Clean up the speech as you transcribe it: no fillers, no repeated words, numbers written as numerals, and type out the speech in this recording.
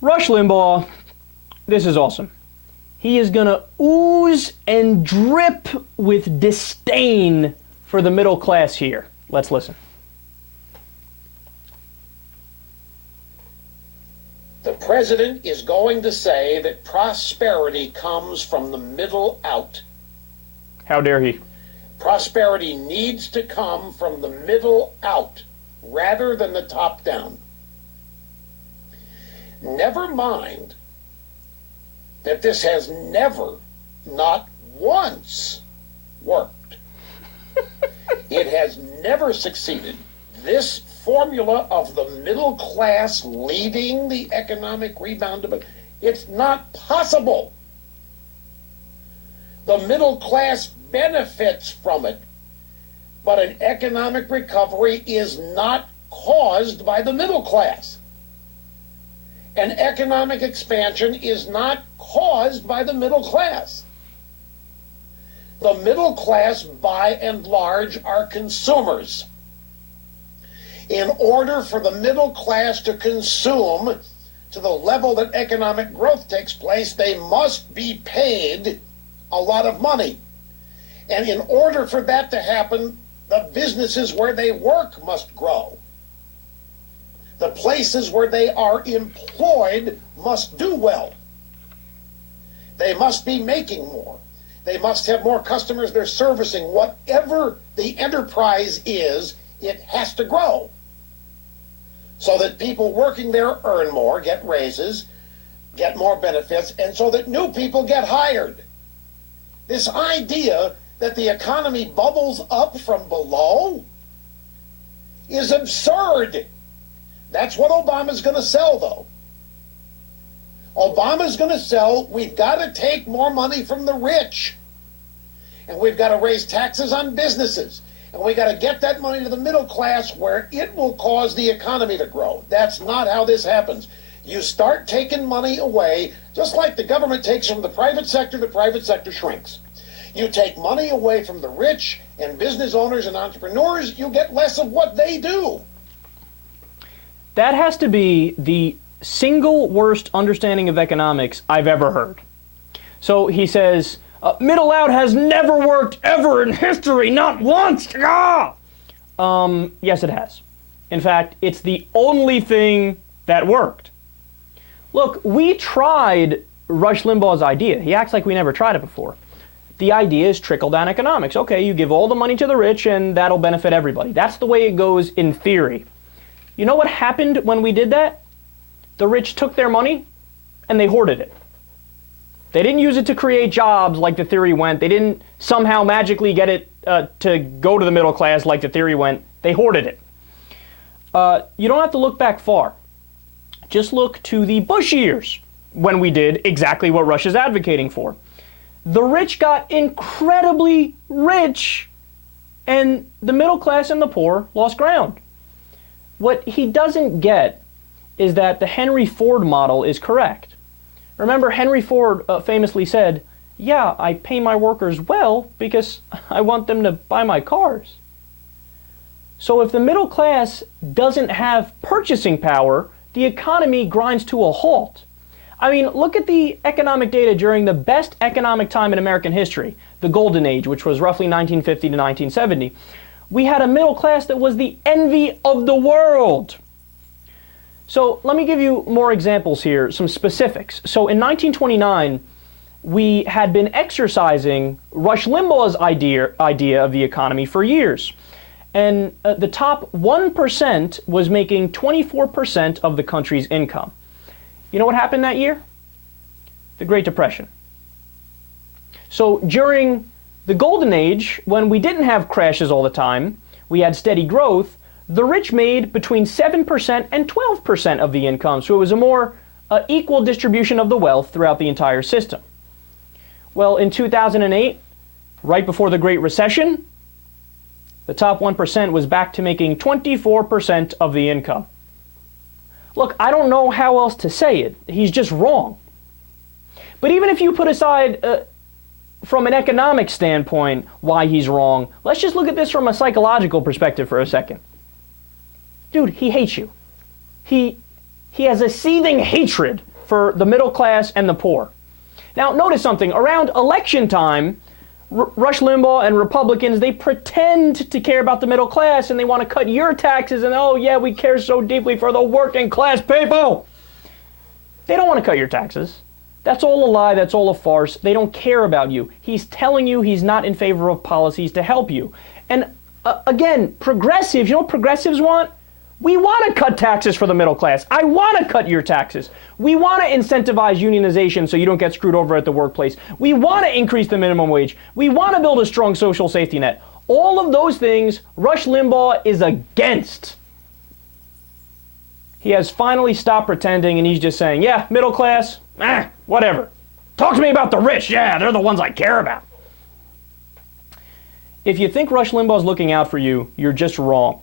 Rush Limbaugh, this is awesome. He is going to ooze and drip with disdain for the middle class here. Let's listen. The president is going to say that prosperity comes from the middle out. How dare he? Prosperity needs to come from the middle out rather than the top down. Never mind that this has never, not once, worked. It has never succeeded. This formula of the middle class leading the economic rebound, it's not possible. The middle class benefits from it, but an economic recovery is not caused by the middle class. And economic expansion is not caused by the middle class. The middle class, by and large, are consumers. In order for the middle class to consume to the level that economic growth takes place, they must be paid a lot of money. And in order for that to happen, the businesses where they work must grow. The places where they are employed must do well. They must be making more. They must have more customers they're servicing. Whatever the enterprise is, it has to grow so that people working there earn more, get raises, get more benefits, and so that new people get hired. This idea that the economy bubbles up from below is absurd. That's what Obama's going to sell, though. Obama's going to sell, we've got to take more money from the rich. And we've got to raise taxes on businesses. And we've got to get that money to the middle class where it will cause the economy to grow. That's not how this happens. You start taking money away, just like the government takes from the private sector shrinks. You take money away from the rich and business owners and entrepreneurs, you get less of what they do. That has to be the single worst understanding of economics I've ever heard. So he says, middle out has never worked ever in history, not once. Ah! Yes, it has. In fact, it's the only thing that worked. Look, we tried Rush Limbaugh's idea. He acts like we never tried it before. The idea is trickle-down economics. Okay, you give all the money to the rich and that'll benefit everybody. That's the way it goes in theory. You know what happened when we did that? The rich took their money and they hoarded it. They didn't use it to create jobs like the theory went. They didn't somehow magically get it to go to the middle class like the theory went. They hoarded it. You don't have to look back far. Just look to the Bush years when we did exactly what Rush is advocating for. The rich got incredibly rich and the middle class and the poor lost ground. What he doesn't get is that the Henry Ford model is correct. Remember, Henry Ford famously said, yeah, I pay my workers well because I want them to buy my cars. So if the middle class doesn't have purchasing power, the economy grinds to a halt. I mean, look at the economic data during the best economic time in American history, the Golden Age, which was roughly 1950 to 1970. We had a middle class that was the envy of the world. So let me give you more examples here, some specifics. So in 1929, we had been exercising Rush Limbaugh's idea of the economy for years. And the top 1% was making 24% of the country's income. You know what happened that year? The Great Depression. So during the Golden Age, when we didn't have crashes all the time, we had steady growth, the rich made between 7% and 12% of the income. So it was a more equal distribution of the wealth throughout the entire system. Well, in 2008, right before the Great Recession, the top 1% was back to making 24% of the income. Look, I don't know how else to say it. He's just wrong. But even if you put aside from an economic standpoint why he's wrong, let's just look at this from a psychological perspective for a second. Dude, he hates you. He has a seething hatred for the middle class and the poor. Now, notice something. Around election time, Rush Limbaugh and Republicans, they pretend to care about the middle class, and they want to cut your taxes, and oh yeah, we care so deeply for the working class people. They don't want to cut your taxes. That's all a lie. That's all a farce. They don't care about you. He's telling you he's not in favor of policies to help you. And again, progressives, you know what progressives want? We want to cut taxes for the middle class. I want to cut your taxes. We want to incentivize unionization so you don't get screwed over at the workplace. We want to increase the minimum wage. We want to build a strong social safety net. All of those things Rush Limbaugh is against. He has finally stopped pretending, and he's just saying, yeah, middle class, whatever. Talk to me about the rich. Yeah, they're the ones I care about. If you think Rush Limbaugh's looking out for you, you're just wrong.